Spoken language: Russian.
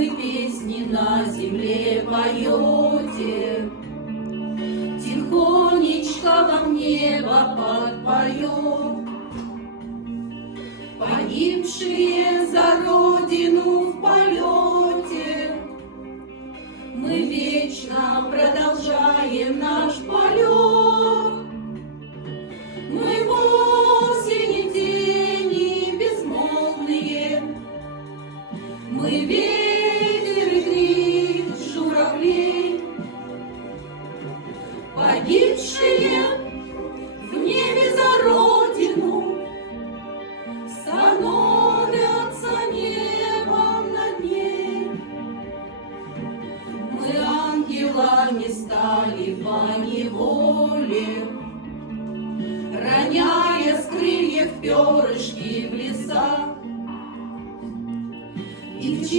вы песни на земле поете, тихонечко вам небо подпоет. Погибшие за Родину в полете, мы вечно продолжаем наш полет. Мы вовсе не тени безмолвные, мы ветер и крик журавлей. Погибшие в небе за Родину становятся небом над ней. Мы ангелами стали поневоле, роняя с крыльев перышки в леса.